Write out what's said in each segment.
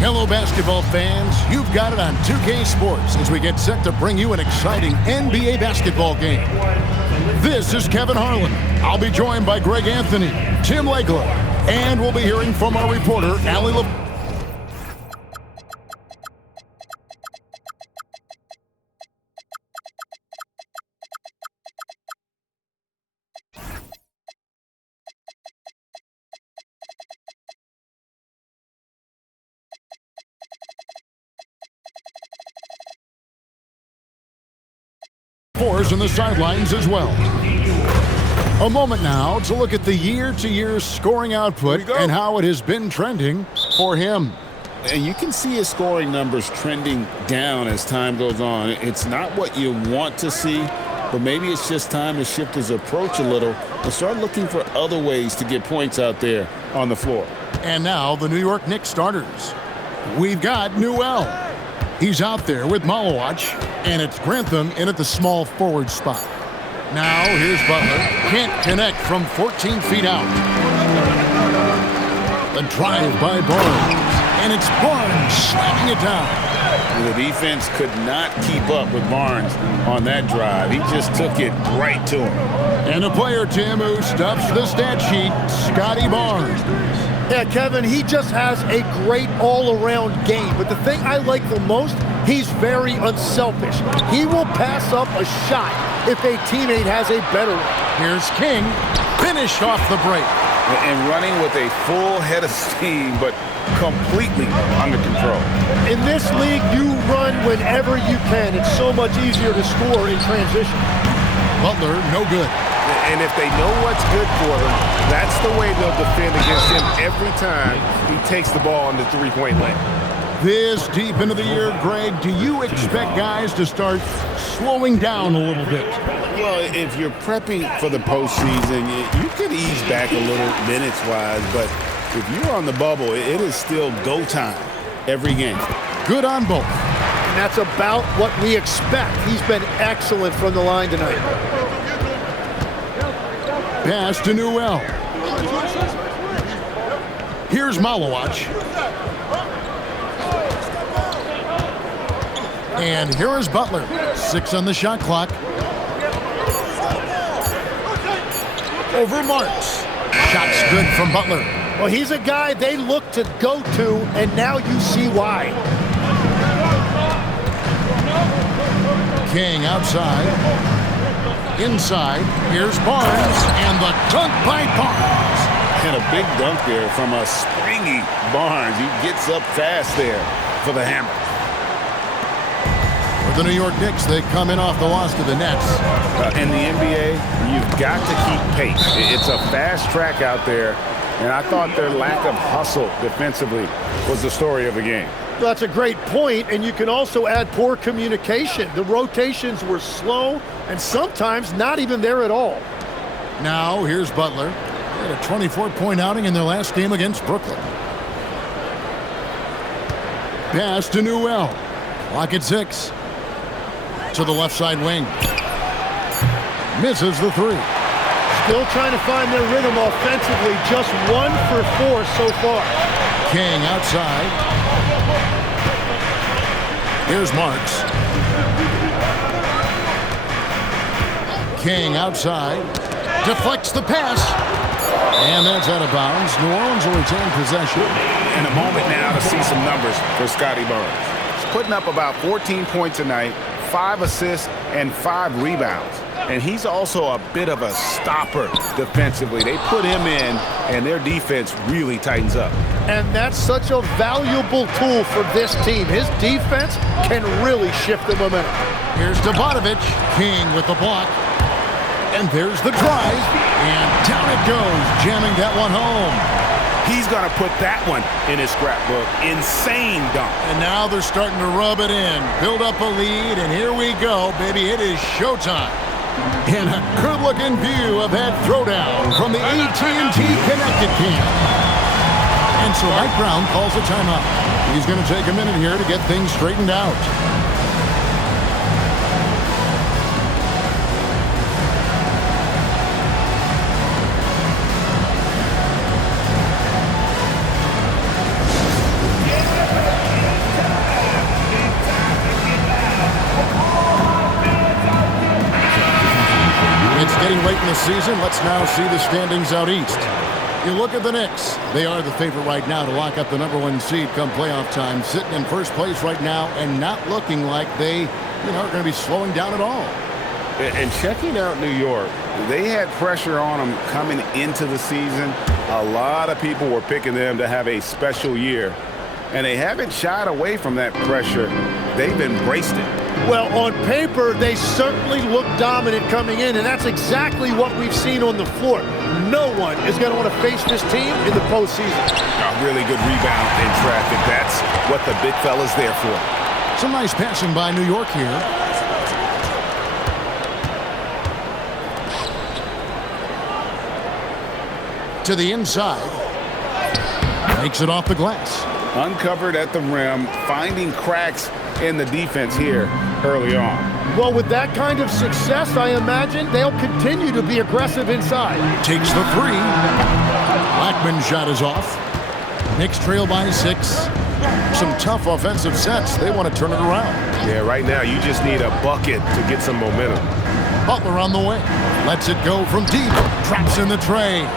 Hello, basketball fans. You've got it on 2K Sports as we get set to bring you an exciting NBA basketball game. This is Kevin Harlan. I'll be joined by Greg Anthony, Tim Legler, and we'll be hearing from our reporter, Allie LeBron. On the sidelines as well. A moment now to look at the year-to-year scoring output and how it has been trending for him. And you can see his scoring numbers trending down as time goes on. It's not what you want to see, but maybe it's just time to shift his approach a little and start looking for other ways to get points out there on the floor. And now the New York Knicks starters. We've got Newell. He's out there with Malowacz, and it's Grantham in at the small forward spot. Now here's Butler. Can't connect from 14 feet out. The drive by Barnes, and it's Barnes slamming it down. The defense could not keep up with Barnes on that drive. He just took it right to him. And a player, Tim, who stuffs the stat sheet, Scotty Barnes. Yeah, Kevin, he just has a great all-around game. But the thing I like the most, he's very unselfish. He will pass up a shot if a teammate has a better one. Here's King, finished off the break. And running with a full head of steam, but completely under control. In this league, you run whenever you can. It's so much easier to score in transition. Butler, no good. And if they know what's good for them, that's the way they'll defend against him every time he takes the ball in the three-point lane. This deep into the year, Greg, do you expect guys to start slowing down a little bit? Well, if you're prepping for the postseason, you could ease back a little minutes-wise, but if you're on the bubble, it is still go time every game. Good on both. And that's about what we expect. He's been excellent from the line tonight. Pass to Newell. Here's Malowacz. And here is Butler. 6 on the shot clock. Over Marks. Shot's good from Butler. Well, he's a guy they look to go to, and now you see why. King outside. Inside, here's Barnes, and the dunk by Barnes. And a big dunk there from a springy Barnes. He gets up fast there for the hammer. For the New York Knicks, they come in off the loss to the Nets. In the NBA, you've got to keep pace. It's a fast track out there, and I thought their lack of hustle defensively was the story of the game. That's a great point, and you can also add poor communication. The rotations were slow and sometimes not even there at all. Now here's Butler. They had a 24-point outing in their last game against Brooklyn. Pass to Newell. Clock at 6. To the left side wing. Misses the 3. Still trying to find their rhythm offensively. Just 1 for 4 so far. King outside. Here's Marks. King outside. Deflects the pass. And that's out of bounds. New Orleans will retain possession. In a moment now to see some numbers for Scotty Barnes. He's putting up about 14 points a night, 5 assists, and 5 rebounds. And he's also a bit of a stopper defensively. They put him in, and their defense really tightens up. And that's such a valuable tool for this team. His defense can really shift the momentum. Here's Debatovic. King with the block. And there's the drive. And down it goes, jamming that one home. He's going to put that one in his scrapbook. Insane dunk. And now they're starting to rub it in. Build up a lead, and here we go, baby. It is showtime. And a good-looking view of that throwdown from the AT&T Connected Camp. And so Mike Brown calls a timeout. He's going to take a minute here to get things straightened out. in the season. Let's now see the standings out east. You look at the Knicks. They are the favorite right now to lock up the #1 seed come playoff time, sitting in first place right now and not looking like they are going to be slowing down at all. And checking out New York, they had pressure on them coming into the season. A lot of people were picking them to have a special year, and they haven't shied away from that pressure. They've embraced it. Well, on paper, they certainly look dominant coming in, and that's exactly what we've seen on the floor. No one is going to want to face this team in the postseason. A really good rebound in traffic. That's what the big fella's there for. Some nice passing by New York here. To the inside. Makes it off the glass. Uncovered at the rim, finding cracks in the defense here early on. Well, with that kind of success, I imagine they'll continue to be aggressive inside. Takes the three. Blackman's shot is off. Knicks trail by 6. Some tough offensive sets. They want to turn it around. Yeah, right now you just need a bucket to get some momentum. Butler on the way. Lets it go from deep. Traps in the tray.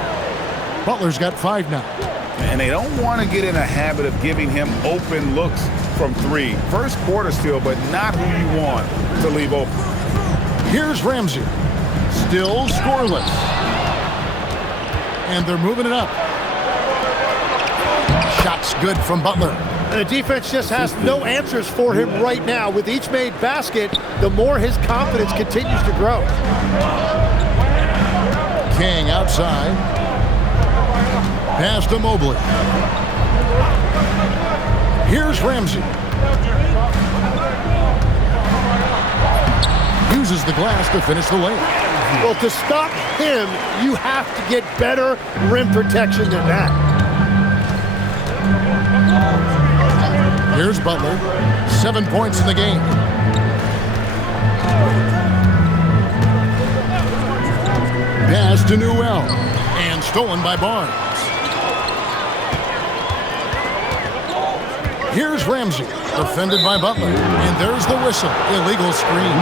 Butler's got 5 now. And they don't want to get in a habit of giving him open looks from 3. First quarter still, but not who you want to leave open. Here's Ramsey. Still scoreless. And they're moving it up. Shot's good from Butler. And the defense just has no answers for him right now. With each made basket, the more his confidence continues to grow. King outside. Pass to Mobley. Here's Ramsey. Uses the glass to finish the layup. Well, to stop him, you have to get better rim protection than that. Here's Butler. 7 points in the game. Pass to Newell. And stolen by Barnes. Here's Ramsey, defended by Butler. And there's the whistle, illegal screen.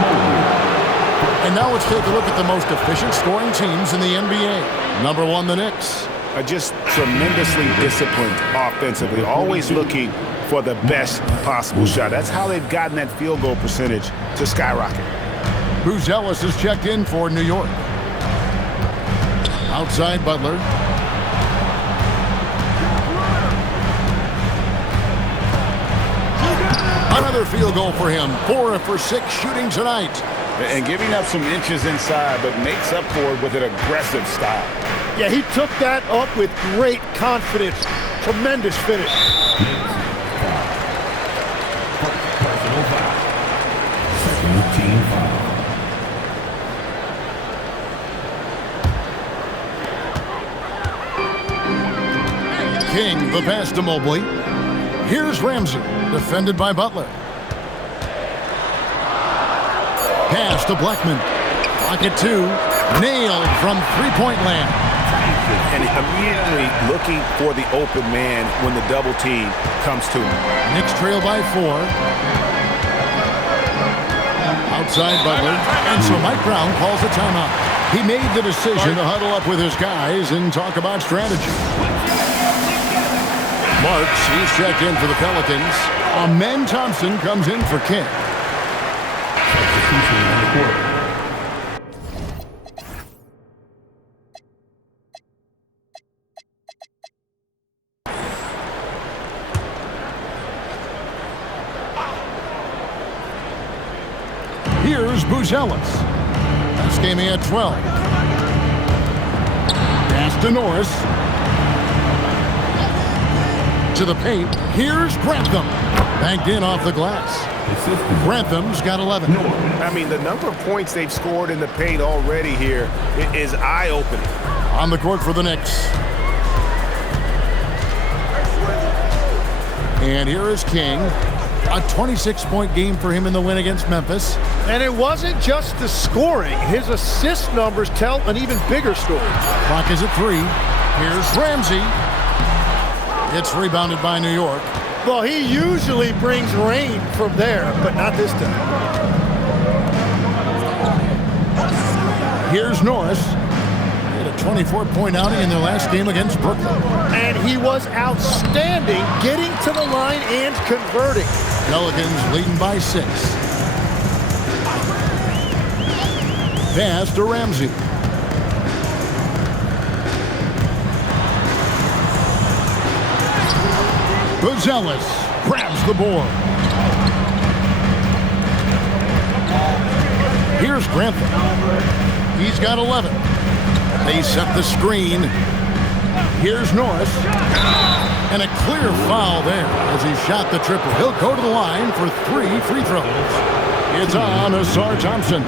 And now let's take a look at the most efficient scoring teams in the NBA. #1, the Knicks. Are just tremendously disciplined offensively, always looking for the best possible shot. That's how they've gotten that field goal percentage to skyrocket. Buzelis is checked in for New York. Outside Butler. Another field goal for him. 4 for 6 shooting tonight. And giving up some inches inside, but makes up for it with an aggressive style. Yeah, he took that up with great confidence. Tremendous finish. King, the pass to Mobley. Here's Ramsey, defended by Butler. Pass to Blackman. Pocket 2, nailed from three-point land. And immediately looking for the open man when the double team comes to him. Knicks trail by 4. Outside Butler. And so Mike Brown calls a timeout. He made the decision to huddle up with his guys and talk about strategy. Marks, he's checked in for the Pelicans. Amen Thompson comes in for King. Here's Buzelis. This game he had 12. Pass to Norris. To the paint. Here's Grantham. Banked in off the glass. Grantham's got 11. I mean, the number of points they've scored in the paint already here is eye-opening. On the court for the Knicks. And here is King. A 26-point game for him in the win against Memphis. And it wasn't just the scoring. His assist numbers tell an even bigger story. Clock is at 3. Here's Ramsey. It's rebounded by New York. Well, he usually brings rain from there, but not this time. Here's Norris. a 24-point outing in their last game against Brooklyn. And he was outstanding getting to the line and converting. Pelicans leading by 6. Pass to Ramsey. Buzelis grabs the board. Here's Grantham. He's got 11. They set the screen. Here's Norris. And a clear foul there as he shot the triple. He'll go to the line for 3 free throws. It's on Asar Thompson.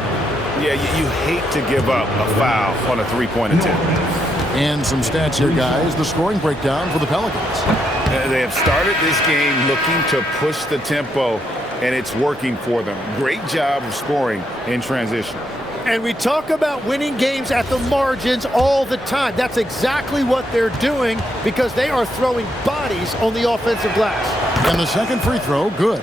Yeah, you hate to give up a foul on a three-point attempt. And some stats here, guys. The scoring breakdown for the Pelicans. They have started this game looking to push the tempo, and it's working for them. Great job of scoring in transition. And we talk about winning games at the margins all the time. That's exactly what they're doing because they are throwing bodies on the offensive glass. And the second free throw, good.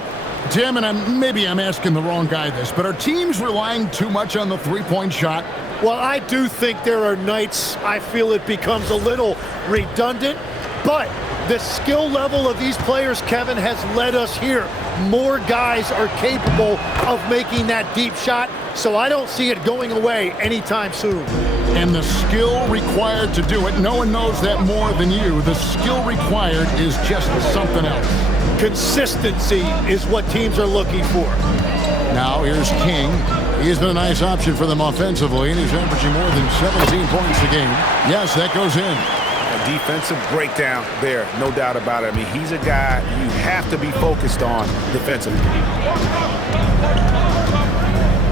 Tim, and maybe I'm asking the wrong guy this, but are teams relying too much on the three-point shot? Well, I do think there are nights I feel it becomes a little redundant, but the skill level of these players, Kevin, has led us here. More guys are capable of making that deep shot, so I don't see it going away anytime soon. And the skill required to do it, no one knows that more than you. The skill required is just something else. Consistency is what teams are looking for. Now here's King. He's been a nice option for them offensively, and he's averaging more than 17 points a game. Yes, that goes in. A defensive breakdown there, no doubt about it. I mean, he's a guy you have to be focused on defensively.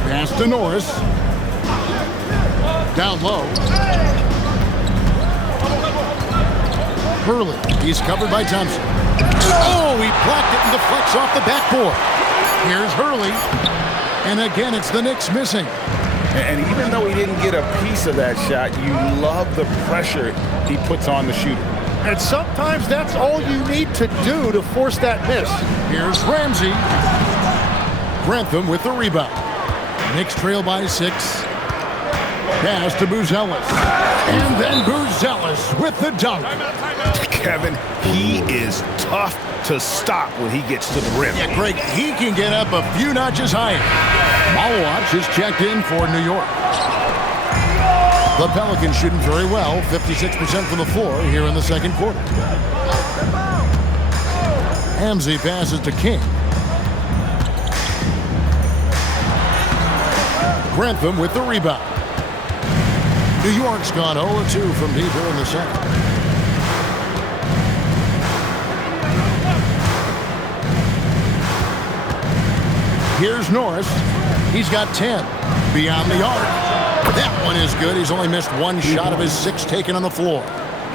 Pass to Norris. Down low. Hurley. He's covered by Thompson. Oh, he blocked it and deflects off the backboard. Here's Hurley. And again, it's the Knicks missing. And even though he didn't get a piece of that shot, you love the pressure he puts on the shooter. And sometimes that's all you need to do to force that miss. Here's Ramsey. Grantham with the rebound. Knicks trail by 6. Pass to Buzelis. And then Buzelis with the dunk. Kevin, he is tough to stop when he gets to the rim. Yeah, Greg, he can get up a few notches higher. Malawach is checked in for New York. The Pelicans shooting very well, 56% from the floor here in the second quarter. Ramsey passes to King. Grantham with the rebound. New York's gone 0-2 from deep here in the second. Here's Norris. He's got 10. Beyond the arc. That one is good. He's only missed one shot of his 6 taken on the floor.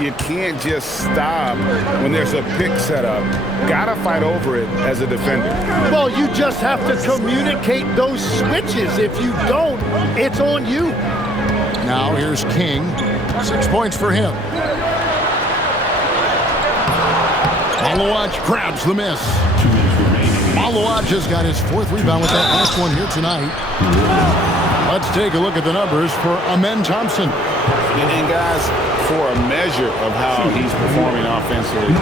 You can't just stop when there's a pick set up. Gotta fight over it as a defender. Well, you just have to communicate those switches. If you don't, it's on you. Now here's King. 6 points for him. Malawach grabs the miss. Malawach has got his 4th rebound with that last one here tonight. Let's take a look at the numbers for Amen Thompson. And guys, for a measure of how he's performing offensively,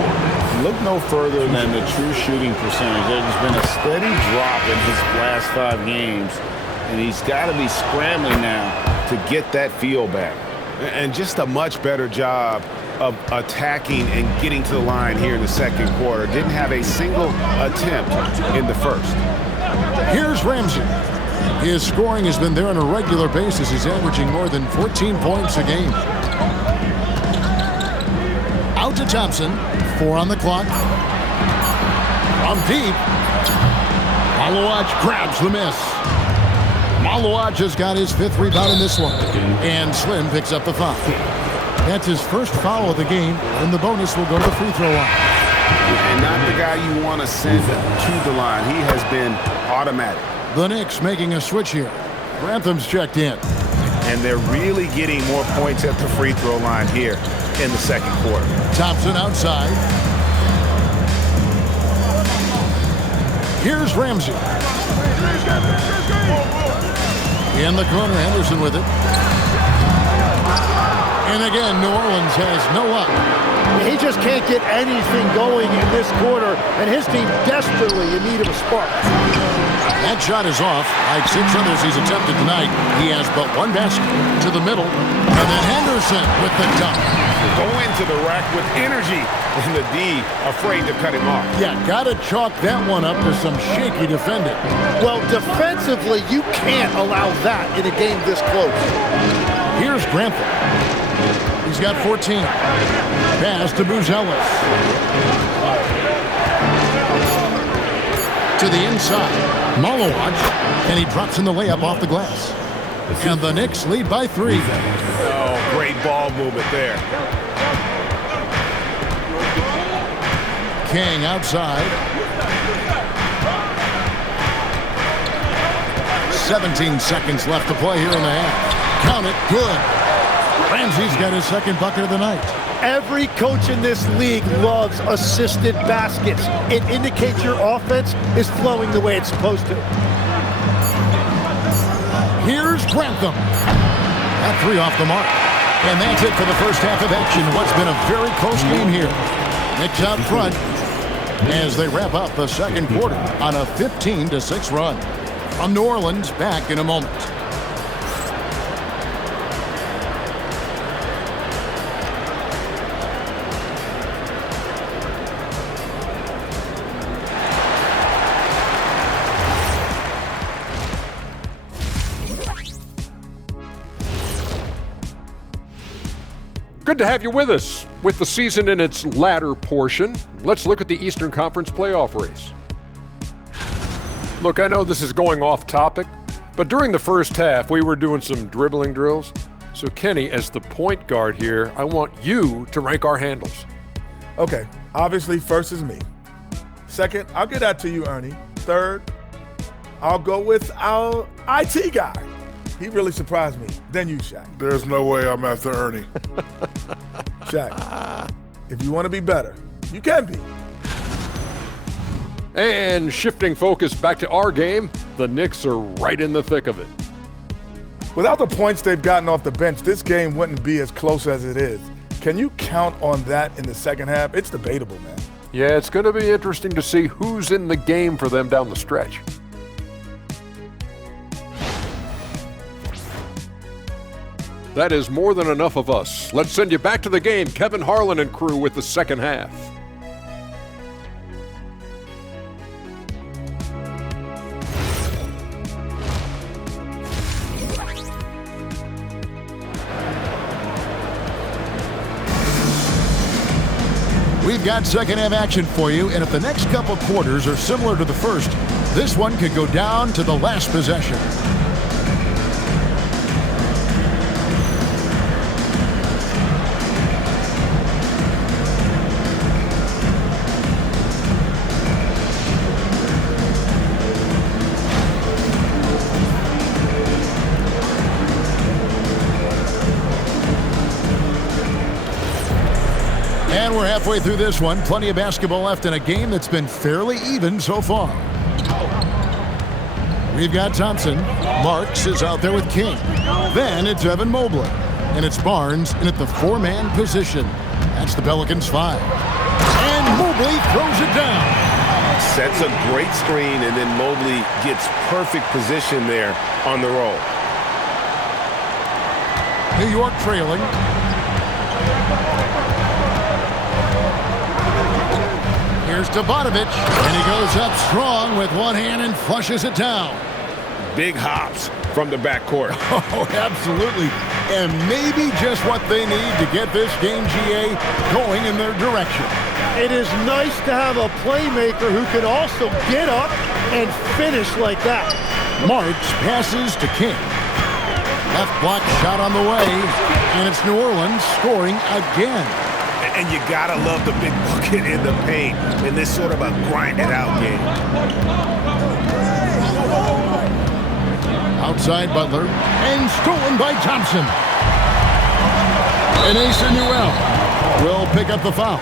look no further than the true shooting percentage. There's been a steady drop in his last 5 games, and he's got to be scrambling now to get that feel back. And just a much better job of attacking and getting to the line here in the second quarter. Didn't have a single attempt in the first. Here's Ramsey. His scoring has been there on a regular basis. He's averaging more than 14 points a game. Out to Thompson. 4 on the clock. From deep. Malawach grabs the miss. Malawach has got his 5th rebound in this one. And Slim picks up the foul. That's his first foul of the game, and the bonus will go to the free throw line. And not the guy you want to send to the line. He has been automatic. The Knicks making a switch here. Grantham's checked in. And they're really getting more points at the free throw line here in the second quarter. Thompson outside. Here's Ramsey. In the corner, Henderson with it. And again, New Orleans has no luck. He just can't get anything going in this quarter, and his team desperately in need of a spark. That shot is off. Like 6 others he's attempted tonight, he has but one basket. To the middle, and then Henderson with the dunk. Go into the rack with energy, and the D afraid to cut him off. Yeah, gotta chalk that one up to some shaky defending. Well, defensively, you can't allow that in a game this close. Here's Grantham. He's got 14. Pass to Ellis. To the inside. Malawaj, and he drops in the layup off the glass. And the Knicks lead by 3. Oh, great ball movement there. King outside. 17 seconds left to play here in the half. Count it, good. Ramsey's got his second bucket of the night. Every coach in this league loves assisted baskets. It indicates your offense is flowing the way it's supposed to. Here's Grantham. That 3 off the mark. And that's it for the first half of action. What's been a very close game here. Knicks out front as they wrap up the second quarter on a 15-6 run. From New Orleans, back in a moment. Good to have you with us. With the season in its latter portion, let's look at the Eastern Conference playoff race. Look, I know this is going off topic, but during the first half, we were doing some dribbling drills. So Kenny, as the point guard here, I want you to rank our handles. Okay, obviously first is me. Second, I'll get that to you, Ernie. Third, I'll go with our IT guy. He really surprised me. Then you, Shaq. There's no way I'm after Ernie. Shaq, if you want to be better, you can be. And shifting focus back to our game, the Knicks are right in the thick of it. Without the points they've gotten off the bench, this game wouldn't be as close as it is. Can you count on that in the second half? It's debatable, man. Yeah, it's going to be interesting to see who's in the game for them down the stretch. That is more than enough of us. Let's send you back to the game. Kevin Harlan and crew with the second half. We've got second half action for you, and if the next couple quarters are similar to the first, this one could go down to the last possession. And we're halfway through this one. Plenty of basketball left in a game that's been fairly even so far. We've got Thompson. Marks is out there with King. Then it's Evan Mobley. And it's Barnes in at the 4-man position. That's the Pelicans 5. And Mobley throws it down. Sets a great screen, and then Mobley gets perfect position there on the roll. New York trailing. Here's Tabatovic, and he goes up strong with one hand and flushes it down. Big hops from the backcourt. Oh, absolutely. And maybe just what they need to get this game, GA, going in their direction. It is nice to have a playmaker who can also get up and finish like that. Marks passes to King. Left block shot on the way, and it's New Orleans scoring again. And you gotta love the big bucket in the paint in this sort of a grind-it-out game. Outside Butler, and stolen by Thompson. And Asa Newell will pick up the foul.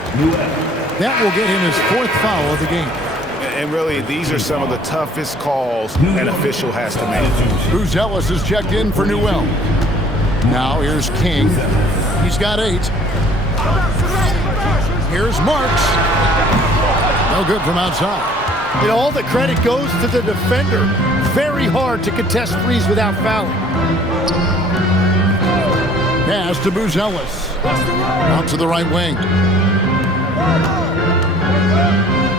That will get him his 4th foul of the game. And really, these are some of the toughest calls an official has to make. Ellis is checked in for Newell. Now here's King. He's got 8. Here's Marks. No good from outside. You know, all the credit goes to the defender. Very hard to contest threes without fouling. Pass to Buzelis. Out to the right wing.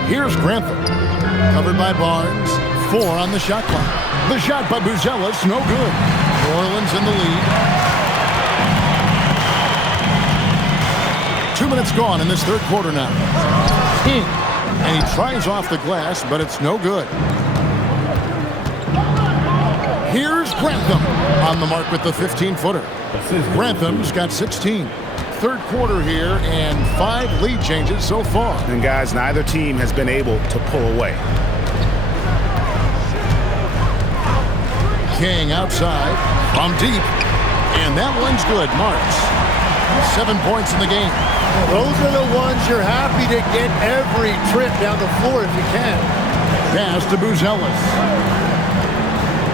Here's Grantham. Covered by Barnes. 4 on the shot clock. The shot by Buzelis, no good. New Orleans in the lead. 2 minutes gone in this third quarter now. King. And he tries off the glass, but it's no good. Here's Grantham on the mark with the 15-footer. Grantham's got 16. Third quarter here and 5 lead changes so far. And guys, neither team has been able to pull away. King outside from deep. And that one's good. Marks. 7 points in the game. Those are the ones you're happy to get every trip down the floor if you can. Pass to Buzelis.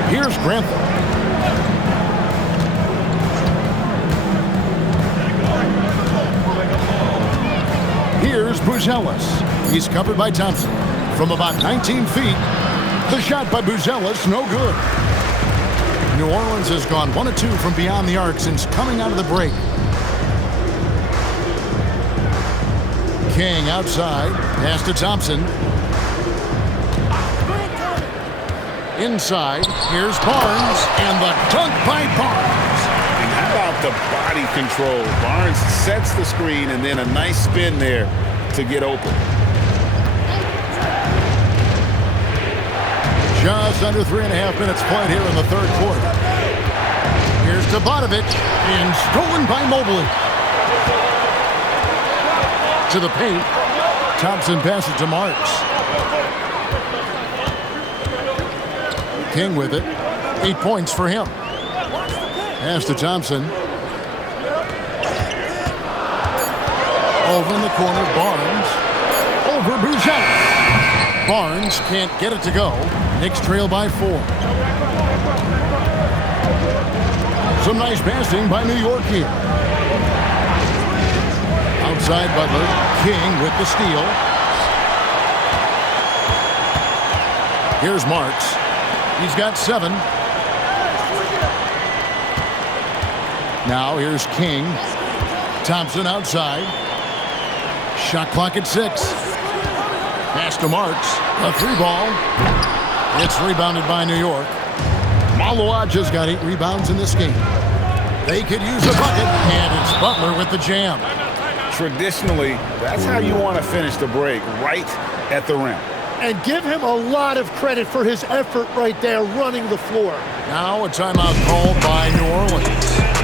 Here's Grantham. Here's Buzelis. He's covered by Thompson. From about 19 feet, the shot by Buzelis, no good. New Orleans has gone 1 of 2 from beyond the arc since coming out of the break. King outside. Pass to Thompson. Inside. Here's Barnes. And the dunk by Barnes. And how about the body control? Barnes sets the screen and then a nice spin there to get open. Just under 3.5 minutes played here in the third quarter. Here's Tabatovic. And stolen by Mobley. To the paint. Thompson passes to Marks. King with it. 8 points for him. Pass to Thompson. Over in the corner, Barnes. Over Buzelis. Barnes can't get it to go. Knicks trail by 4. Some nice passing by New York here. Outside Butler. King with the steal. Here's Marks. He's got 7. Now here's King. Thompson outside. Shot clock at 6. Pass to Marks. A 3-ball. It's rebounded by New York. Malawaja's got 8 rebounds in this game. They could use a bucket, and it's Butler with the jam. Traditionally, that's how you want to finish the break, right at the rim. And give him a lot of credit for his effort right there running the floor. Now a timeout called by New Orleans.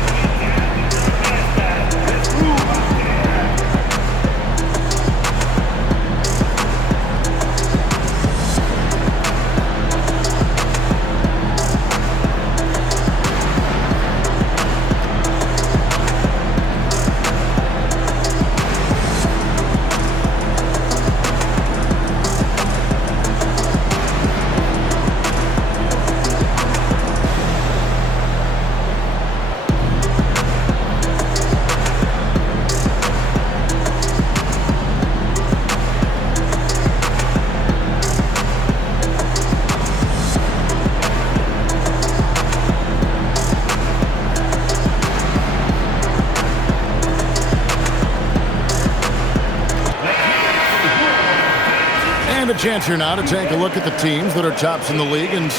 And a chance here now to take a look at the teams that are tops in the league. And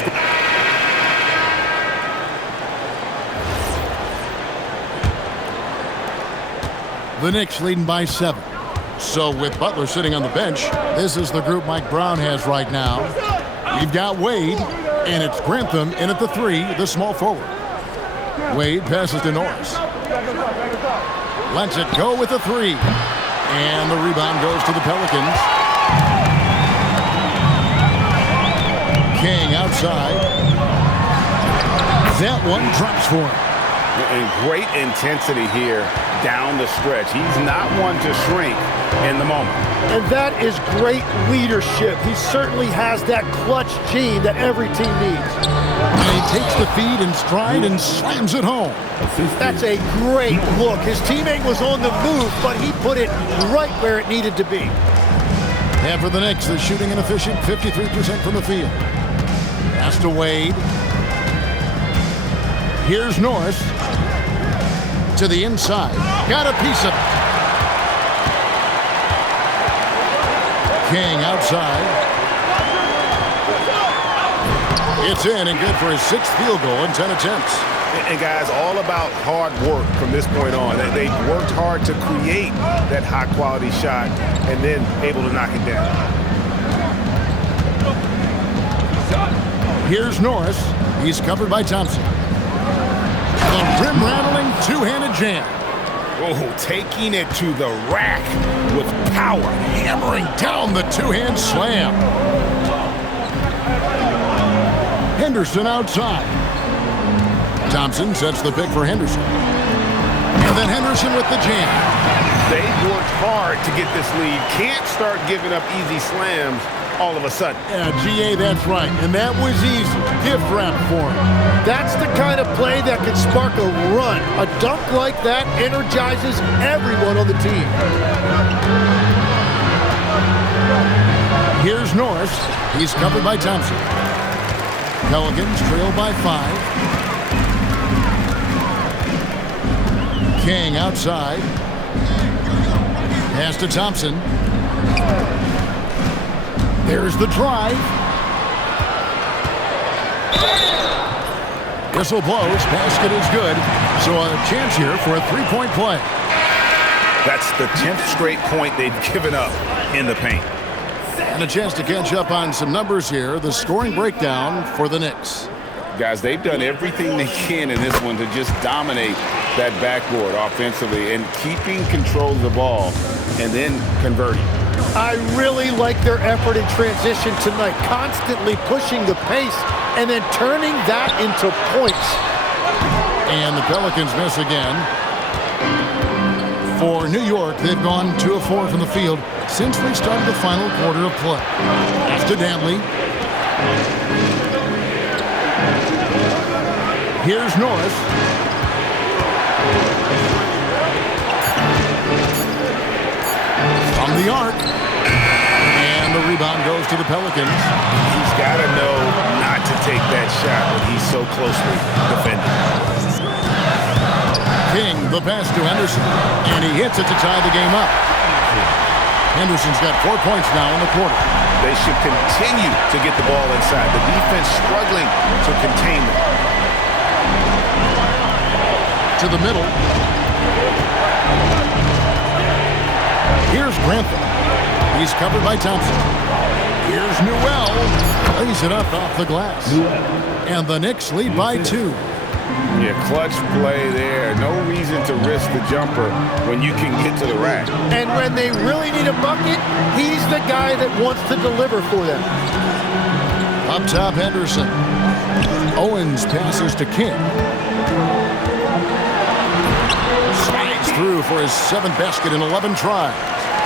the Knicks leading by 7. So with Butler sitting on the bench, this is the group Mike Brown has right now. We've got Wade, and it's Grantham in at the 3, the small forward. Wade passes to Norris. Lets it go with the 3. And the rebound goes to the Pelicans. King outside. That one drops for him. And great intensity here down the stretch. He's not one to shrink in the moment. And that is great leadership. He certainly has that clutch gene that every team needs. And he takes the feed in stride and slams it home. That's a great look. His teammate was on the move, but he put it right where it needed to be. And for the Knicks, they're shooting an efficient 53% from the field. Pass to Wade. Here's Norris. To the inside. Got a piece of it. King outside. It's in and good for his 6th field goal in 10 attempts. And guys, all about hard work from this point on. They worked hard to create that high-quality shot and then able to knock it down. Here's Norris. He's covered by Thompson. The rim-rattling two-handed jam. Oh, taking it to the rack with power. Hammering down the two-hand slam. Henderson outside. Thompson sets the pick for Henderson. And then Henderson with the jam. They've worked hard to get this lead. Can't start giving up easy slams all of a sudden. Yeah, GA, that's right. And that was easy. Gift wrap for him. That's the kind of play that can spark a run. A dunk like that energizes everyone on the team. Here's Norris. He's covered by Thompson. Pelicans trail by 5. King outside. Pass to Thompson. There's the drive. Whistle blows. Basket is good. So a chance here for a three-point play. That's the 10th straight point they've given up in the paint. And a chance to catch up on some numbers here. The scoring breakdown for the Knicks. Guys, they've done everything they can in this one to just dominate that backboard offensively and keeping control of the ball and then converting. I really like their effort in transition tonight, constantly pushing the pace and then turning that into points. And the Pelicans miss again. For New York, they've gone 2 of 4 from the field since we started the final quarter of play. Pass to Dantley. Here's Norris. From the arc. And the rebound goes to the Pelicans. He's got to know not to take that shot when he's so closely defended. King, the pass to Henderson. And he hits it to tie the game up. Henderson's got 4 points now in the quarter. They should continue to get the ball inside. The defense struggling to contain them. To the middle. Here's Grantham. He's covered by Thompson. Here's Newell. Lays it up off the glass. And the Knicks lead by 2. Yeah, clutch play there. No reason to risk the jumper when you can get to the rack. And when they really need a bucket, he's the guy that wants to deliver for them. Up top, Henderson. Owens passes to King. Slides through for his 7th basket in 11 tries.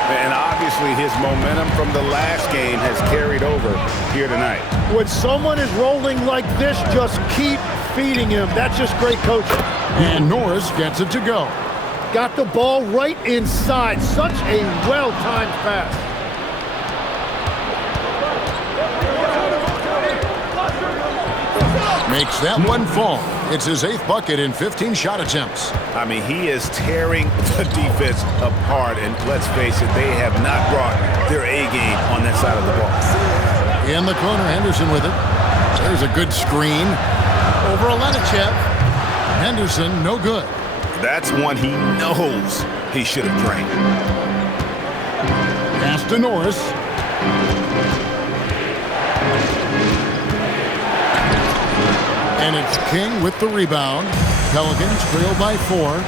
And obviously his momentum from the last game has carried over here tonight. When someone is rolling like this, just keep feeding him. That's just great coaching. And Norris gets it to go. Got the ball right inside. Such a well-timed pass. Makes that one fall. It's his 8th bucket in 15 shot attempts. I mean, he is tearing the defense apart. And let's face it, they have not brought their A game on that side of the ball. In the corner, Henderson with it. There's a good screen. Over Olenechev. Henderson, no good. That's one he knows he should have drained. Pass to Norris. And it's King with the rebound. Pelicans trail by 4.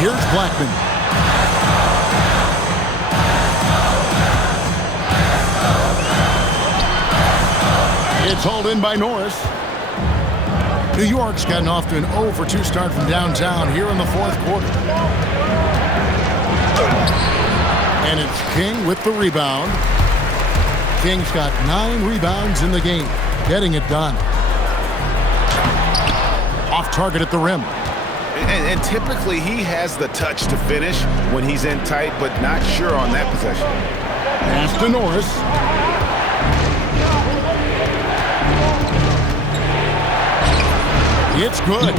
Here's Blackman. It's hauled in by Norris. New York's gotten off to an 0 for 2 start from downtown here in the fourth quarter. And it's King with the rebound. King's got 9 rebounds in the game, getting it done. Off target at the rim. And typically he has the touch to finish when he's in tight, but not sure on that possession. Pass to Norris. It's good.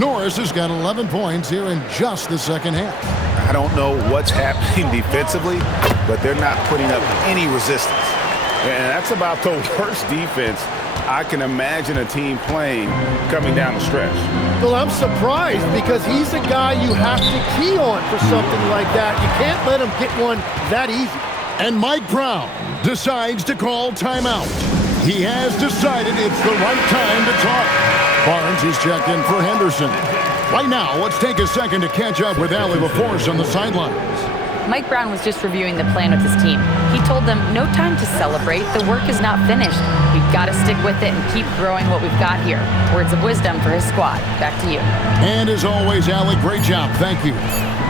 Norris has got 11 points here in just the second half. I don't know what's happening defensively, but they're not putting up any resistance. And that's about the worst defense I can imagine a team playing coming down the stretch. Well, I'm surprised because he's a guy you have to key on for something like that. You can't let him get one that easy. And Mike Brown decides to call timeout. He has decided it's the right time to talk. Barnes is checked in for Henderson. Right now, let's take a second to catch up with Allie LaForce on the sidelines. Mike Brown was just reviewing the plan with his team. He told them, no time to celebrate. The work is not finished. We've got to stick with it and keep growing what we've got here. Words of wisdom for his squad. Back to you. And as always, Allie, great job. Thank you.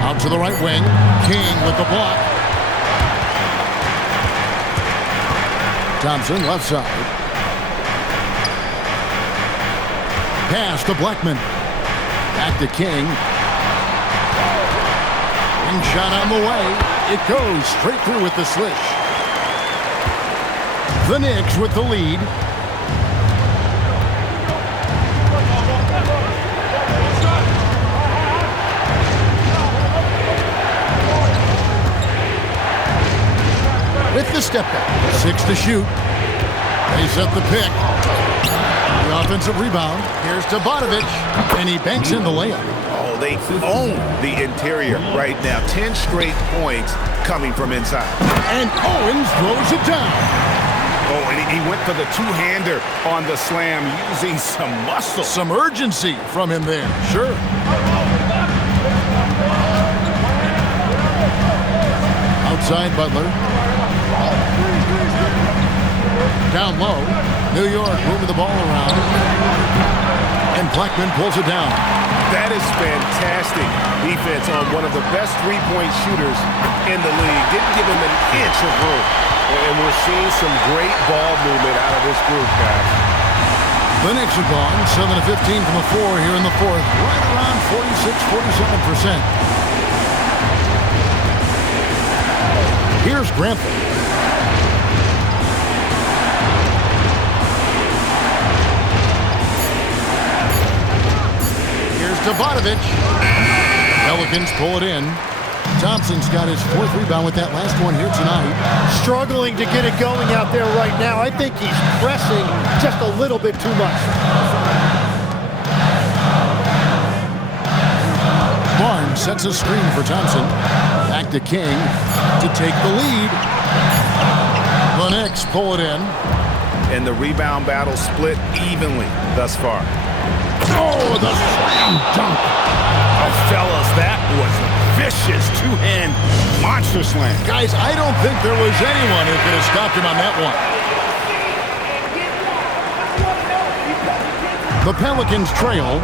Out to the right wing. King with the block. Thompson, left side. Pass to Blackman. Back to King. Shot on the way. It goes straight through with the swish. The Knicks with the lead. With the step back. 6 to shoot. They set the pick. The offensive rebound. Here's to Bogdanovic. And he banks in the layup. They own the interior right now. 10 straight points coming from inside. And Owens throws it down. Oh, and he went for the two-hander on the slam using some muscle. Some urgency from him there. Sure. Outside Butler. Down low. New York moving the ball around. And Blackman pulls it down. That is fantastic defense on one of the best three-point shooters in the league. Didn't give him an inch of room. And we're seeing some great ball movement out of this group, guys. The Knicks are gone 7 of 15 from the floor here in the fourth. Right around 46-47%. Here's Grantham. To Bogdanovic. Pelicans pull it in. Thompson's got his 4th rebound with that last one here tonight. Struggling to get it going out there right now. I think he's pressing just a little bit too much. Barnes sets a screen for Thompson. Back to King to take the lead. The Knicks pull it in. And the rebound battle split evenly thus far. Oh, the slam dunk. Oh, fellas, that was a vicious two-hand monster slam. Guys, I don't think there was anyone who could have stopped him on that one. The Pelicans trail.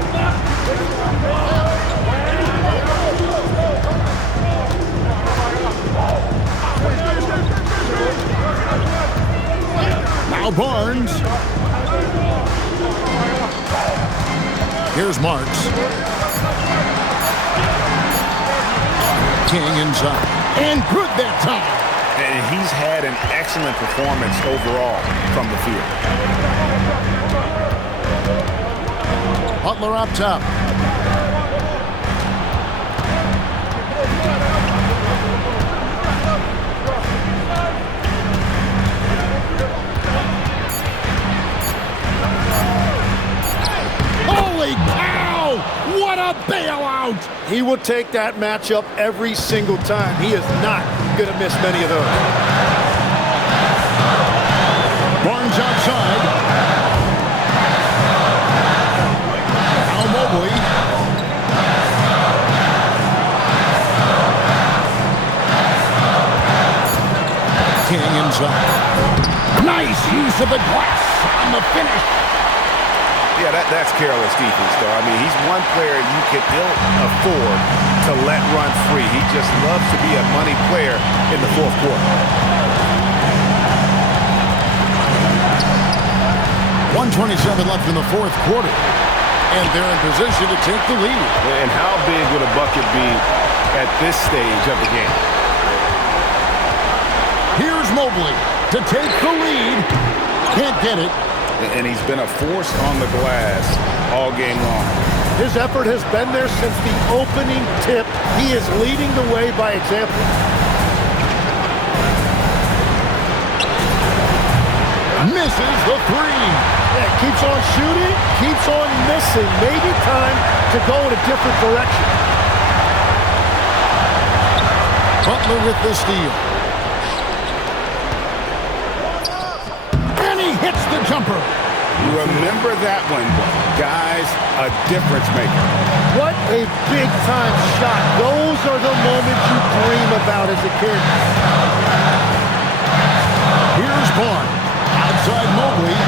Now Barnes. Here's Marks. King inside. And good that time. And he's had an excellent performance overall from the field. Butler up top. Holy cow! What a bailout! He will take that matchup every single time. He is not going to miss many of those. Barnes outside. Now Mobley. King inside. Nice use of the glass on the finish. Yeah, that's careless defense, though. I mean, he's one player you can ill afford to let run free. He just loves to be a money player in the fourth quarter. 1:27 left in the fourth quarter. And they're in position to take the lead. And how big would a bucket be at this stage of the game? Here's Mobley to take the lead. Can't get it. And he's been a force on the glass all game long. His effort has been there since the opening tip. He is leading the way by example. Misses the three. Yeah, keeps on shooting, keeps on missing. Maybe time to go in a different direction. Butler with the steal. And he hits the jumper. You remember that one, guys, a difference maker. What a big-time shot. Those are the moments you dream about as a kid. Here's Barnes. Outside Mobley.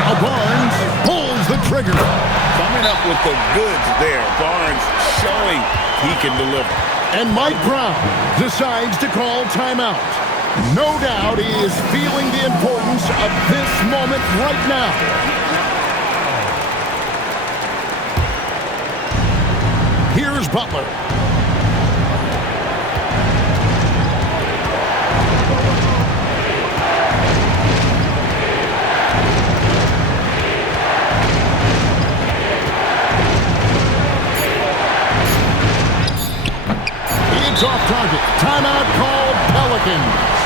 Now Barnes pulls the trigger. Coming up with the goods there. Barnes showing he can deliver. And Mike Brown decides to call timeout. No doubt he is feeling the importance of this moment right now. Here's Butler. It's off target. Timeout called Pelicans.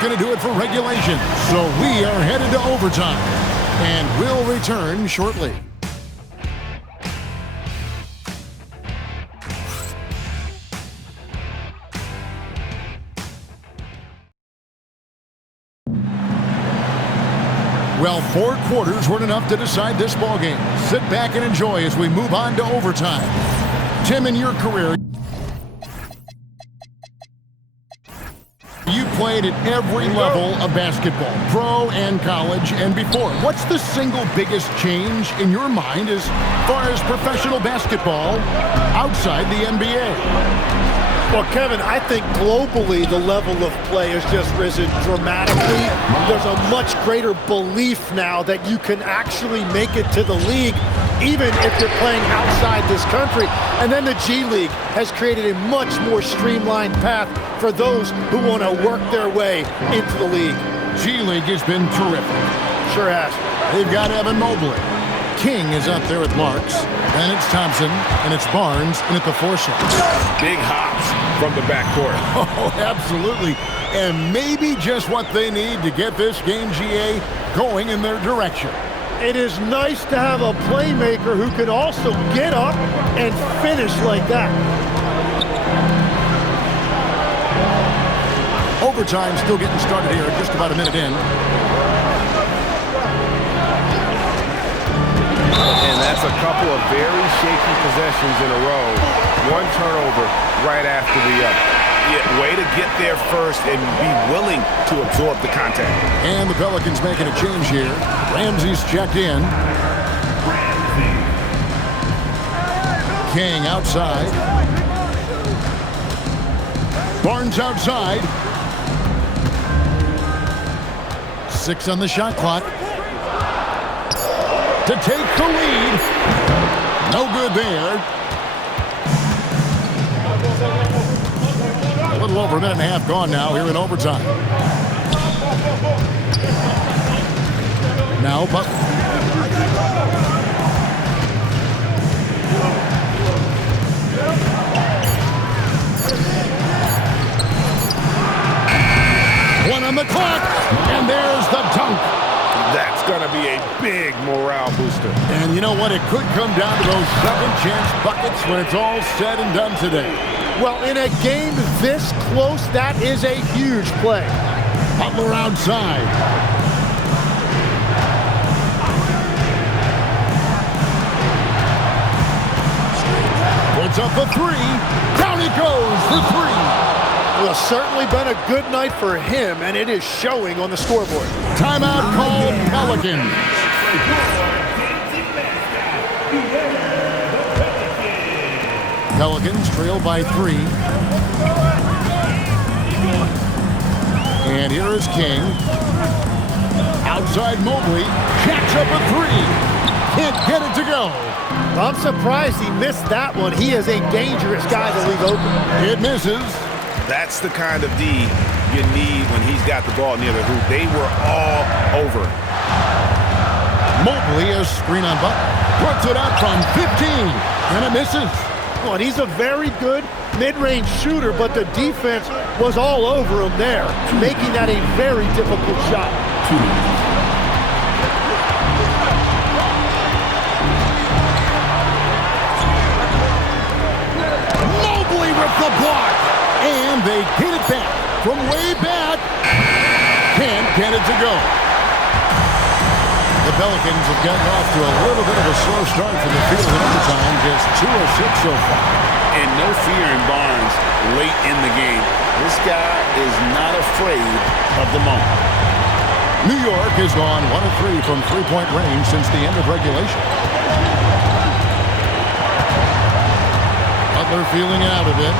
Going to do it for regulation. So we are headed to overtime. And we'll return shortly. Well, 4 quarters weren't enough to decide this ballgame. Sit back and enjoy as we move on to overtime. Tim, in your career, you played at every level of basketball, pro and college and before. What's the single biggest change in your mind as far as professional basketball outside the NBA? Well, Kevin, I think globally the level of play has just risen dramatically. There's a much greater belief now that you can actually make it to the league even if you're playing outside this country. And then the G League has created a much more streamlined path for those who want to work their way into the league. G League has been terrific. Sure has. They've got Evan Mobley. King is up there with Marks. Then it's Thompson, and it's Barnes, and at the 4 shot. Big hops from the backcourt. Oh, absolutely. And maybe just what they need to get this game, GA, going in their direction. It is nice to have a playmaker who can also get up and finish like that. Overtime still getting started here, just about a minute in. And that's a couple of very shaky possessions in a row. One turnover right after the other. Yeah, way to get there first and be willing to absorb the contact. And the Pelicans making a change here. Ramsey's checked in. King outside. Barnes outside. 6 on the shot clock. To take the lead. No good there. A little over a minute and a half gone now here in overtime. Now Butler. One on the clock, and there's the dunk. That's going to be a big morale booster. And you know what? It could come down to those second-chance buckets when it's all said and done today. Well, in a game this close, that is a huge play. Butler outside. Puts up a three. Down he goes for three. Well, certainly been a good night for him, and it is showing on the scoreboard. Timeout called Pelicans. Pelicans trail by 3. And here is King. Outside Mobley. Jacks up a 3. Can't get it to go. I'm surprised he missed that one. He is a dangerous guy to leave open. It misses. That's the kind of D you need when he's got the ball near the hoop. They were all over. Mobley, a screen on Butler. Puts it up from 15. And it misses. Well, and he's a very good mid-range shooter, but the defense was all over him there, making that a very difficult shot. Mobley with the block. And they get it back from way back. Can't get it to go. The Pelicans have gotten off to a little bit of a slow start from the field in overtime. Just 2 of 6 so far. And no fear in Barnes late in the game. This guy is not afraid of the moment. New York has gone 1 of 3 from three-point range since the end of regulation. Butler feeling it out a bit.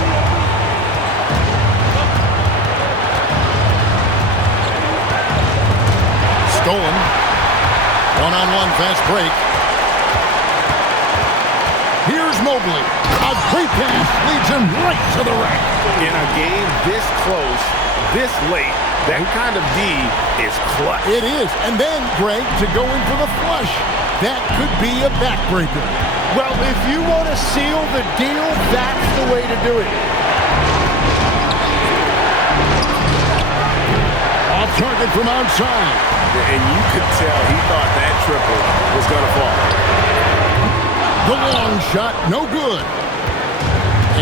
Stolen. One-on-one fast break. Here's Mobley. A great pass leads him right to the rack. In a game this close, this late, that kind of D is clutch. It is. And then, Greg, to go in for the flush. That could be a backbreaker. Well, if you want to seal the deal, that's the way to do it. Off target from outside. And you could tell he thought that triple was going to fall. The long shot, no good.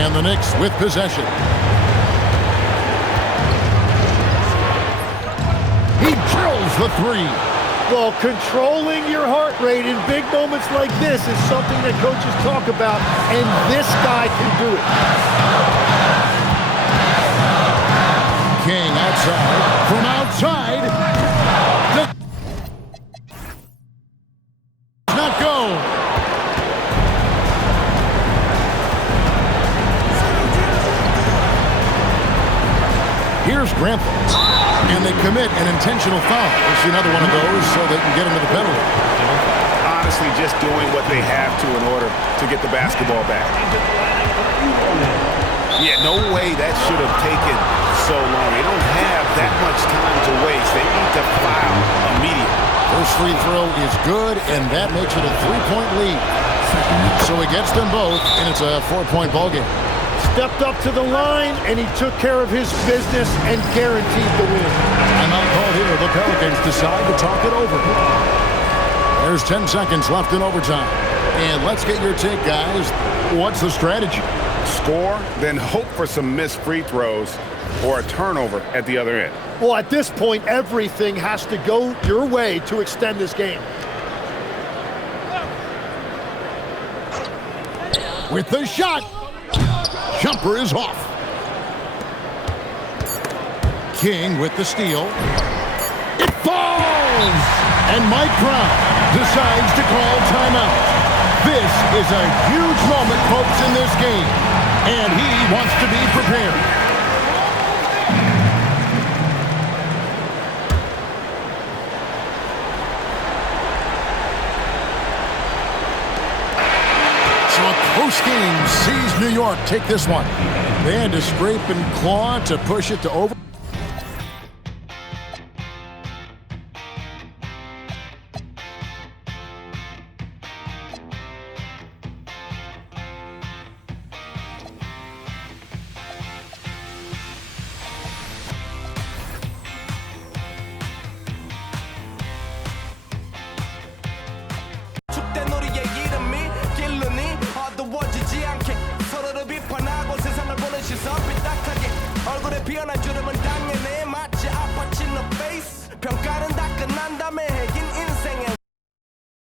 And the Knicks with possession. He drills the 3. Well, controlling your heart rate in big moments like this is something that coaches talk about, and this guy can do it. King outside. From outside. Not go. Here's Grantham. And they commit an intentional foul. We'll see another one of those so they can get into the penalty. Honestly, just doing what they have to in order to get the basketball back. Yeah, no way that should have taken so long. They don't have that much time to waste. They need to foul immediately. First free throw is good, and that makes it a 3-point lead. So he gets them both, and it's a 4-point ballgame. Stepped up to the line, and he took care of his business and guaranteed the win. Timeout called here. The Pelicans decide to talk it over. There's 10 seconds left in overtime. And let's get your take, guys. What's the strategy? Score, then hope for some missed free throws or a turnover at the other end. Well, at this point, everything has to go your way to extend this game. With the shot. Jumper is off. King with the steal. It falls! And Mike Brown decides to call timeout. This is a huge moment, folks, in this game. And he wants to be prepared. So a close game sees New York take this one. They had to scrape and claw to push it to over. 시간 안 주려면